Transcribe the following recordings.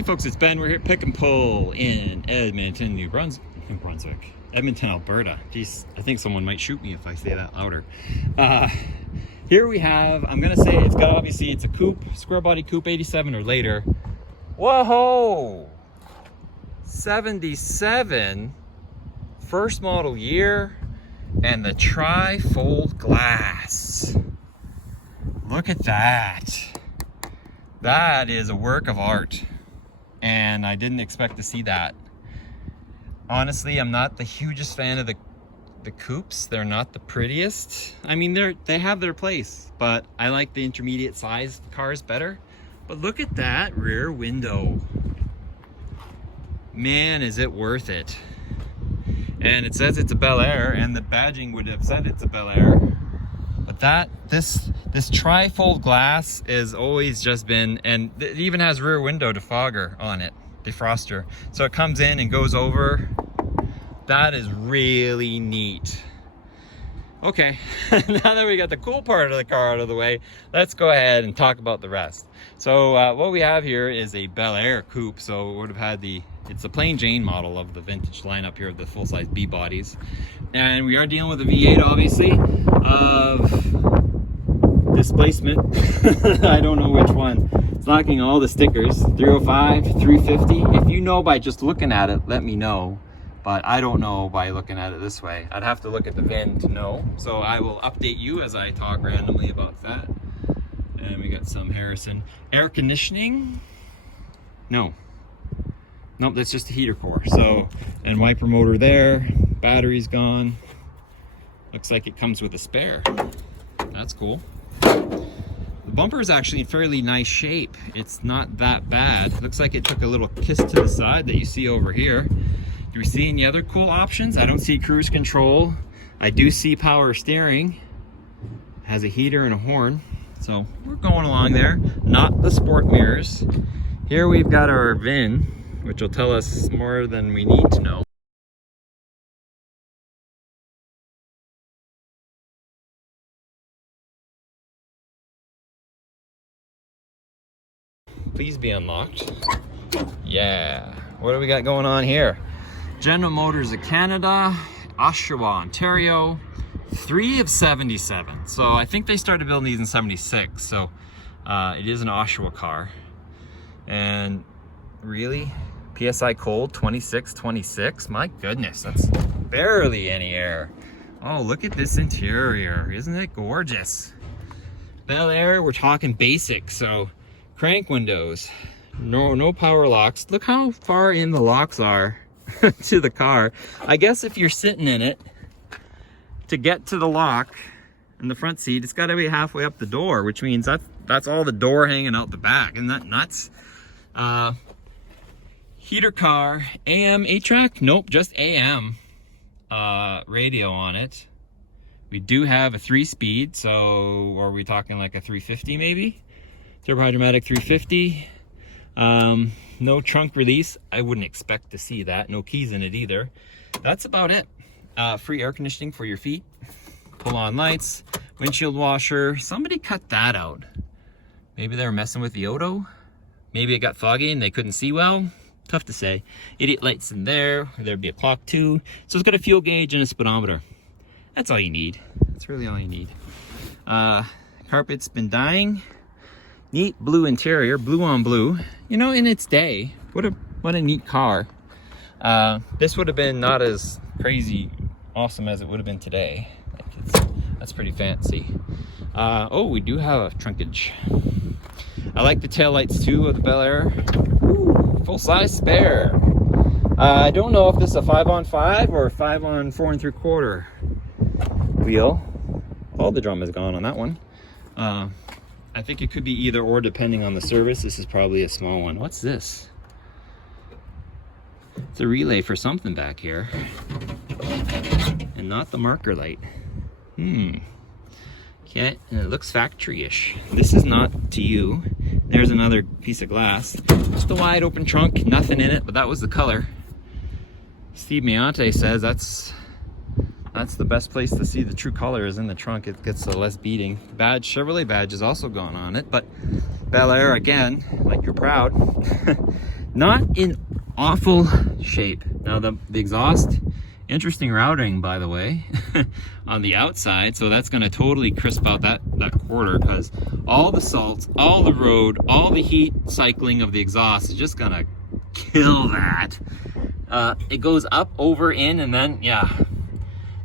Hey folks, it's Ben. We're here at Pick and Pull in Edmonton, New Brunswick. Edmonton, Alberta. Jeez, I think someone might shoot me if I say that louder. Here we have, I'm gonna say it's got, obviously it's a coupe, square body coupe, 87 or later. Whoa! 77, first model year, and the tri-fold glass. Look at that. That is a work of art. And I didn't expect to see that. Honestly, I'm not the hugest fan of the coupes. They're not the prettiest. I mean, they have their place, but I like the intermediate sized cars better. But look at that rear window. Man, is it worth it. And it says it's a Bel Air, and the badging would have said it's a Bel Air. But this tri-fold glass has always just been, and it even has rear window defogger on it, defroster. So it comes in and goes over. That is really neat. Okay, now that we got the cool part of the car out of the way, let's go ahead and talk about the rest. So what we have here is a Bel Air coupe. So it would have had it's the plain Jane model of the vintage lineup here of the full-size B bodies. And we are dealing with a V8, obviously, of displacement. I don't know which one. It's lacking all the stickers, 305, 350. If you know by just looking at it, let me know. But I don't know by looking at it this way. I'd have to look at the VIN to know. So I will update you as I talk randomly about that. And we got some Harrison. Air conditioning? No. Nope, that's just a heater core. So, and wiper motor there. Battery's gone. Looks like it comes with a spare. That's cool. The bumper is actually in fairly nice shape. It's not that bad. Looks like it took a little kiss to the side that you see over here. Do we see any other cool options? I don't see cruise control. I do see power steering. Has a heater and a horn. So we're going along there. Not the sport mirrors. Here we've got our VIN, which will tell us more than we need to know. Please be unlocked. Yeah. What do we got going on here? General Motors of Canada, Oshawa, Ontario, 3 of 77. So I think they started building these in 76. So it is an Oshawa car. And really, PSI cold, 26. My goodness, that's barely any air. Oh, look at this interior. Isn't it gorgeous? Bel Air, we're talking basic. So crank windows, no power locks. Look how far in the locks are to the car. I guess if you're sitting in it, to get to the lock in the front seat, it's got to be halfway up the door, which means that's all the door hanging out the back. Isn't that nuts? Heater car, AM 8-track? Nope, just AM radio on it. We do have a 3-speed, so are we talking like a 350 maybe? Turbo hydromatic 350. No trunk release. I wouldn't expect to see that. No keys in it either. That's about it. Free air conditioning for your feet. Pull on lights. Windshield washer. Somebody cut that out. Maybe they were messing with the auto. Maybe it got foggy and they couldn't see well. Tough to say. Idiot lights in there. There'd be a clock too. So it's got a fuel gauge and a speedometer. That's all you need. That's really all you need. Carpet's been dying. Neat blue interior, blue on blue. You know, in its day, what a neat car. This would have been not as crazy awesome as it would have been today. That's pretty fancy. Oh, we do have a trunkage. I like the taillights too of the Bel Air. Full size spare. I don't know if this is a 5-on-5 or a 5-on-4 3/4 wheel. All the drum is gone on that one. I think it could be either or depending on the service. This is probably a small one. What's this? It's a relay for something back here. And not the marker light. Okay, and it looks factory-ish. This is not to you. There's another piece of glass. Just a wide open trunk, nothing in it, but that was the color. Steve Meante says that's the best place to see the true color is in the trunk. It gets a less beating. Badge, Chevrolet badge is also gone on it, but Bel Air again, like you're proud. Not in awful shape. Now the exhaust, interesting routing, by the way, on the outside. So that's going to totally crisp out that quarter, because all the salt, all the road, all the heat cycling of the exhaust is just going to kill that. It goes up, over, in, and then, yeah,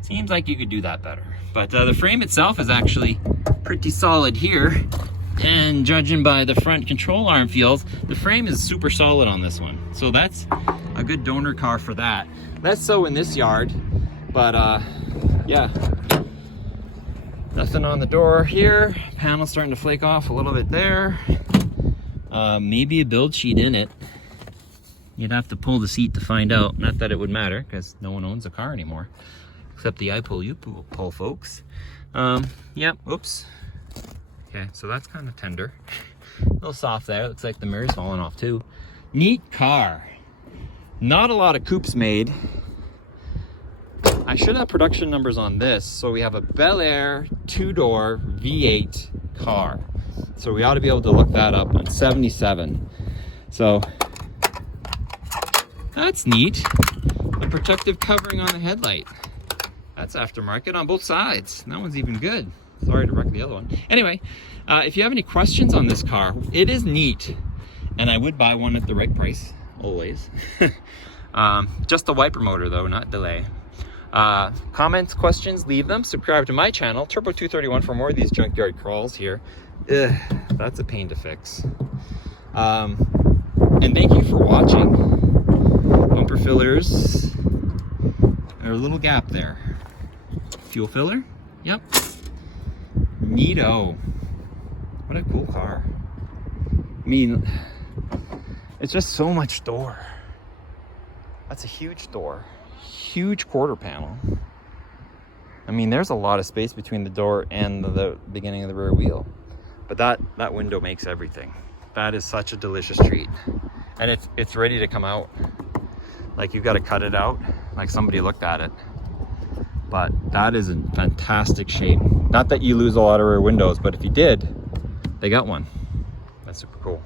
seems like you could do that better. But the frame itself is actually pretty solid here. And judging by the front control arm feels, the frame is super solid on this one. So that's a good donor car for that. Less so in this yard, but yeah. Nothing on the door here. Panel's starting to flake off a little bit there. Maybe a build sheet in it. You'd have to pull the seat to find out. Not that it would matter, because no one owns a car anymore. Except the iPull-uPull folks. Yep, oops. Okay, so that's kind of tender. A little soft there. Looks like the mirror's falling off too. Neat car. Not a lot of coupes made. I should have production numbers on this. So we have a Bel Air 2-door V8 car. So we ought to be able to look that up on 77. So that's neat. The protective covering on the headlight. That's aftermarket on both sides. That one's even good. Sorry to wreck the other one. Anyway, if you have any questions on this car, it is neat, and I would buy one at the right price, always. Just the wiper motor though, not delay. Comments, questions, leave them. Subscribe to my channel, Turbo231, for more of these junkyard crawls here. Ugh, that's a pain to fix. And thank you for watching. Bumper fillers. There's a little gap there. Fuel filler, yep. Neato. What a cool car. I mean, it's just so much door. That's a huge door. Huge quarter panel. I mean, there's a lot of space between the door and the beginning of the rear wheel. But that window makes everything. That is such a delicious treat. And it's ready to come out. Like, you've got to cut it out. Like somebody looked at it. But that is in fantastic shape. Not that you lose a lot of rear windows, but if you did, they got one. That's super cool.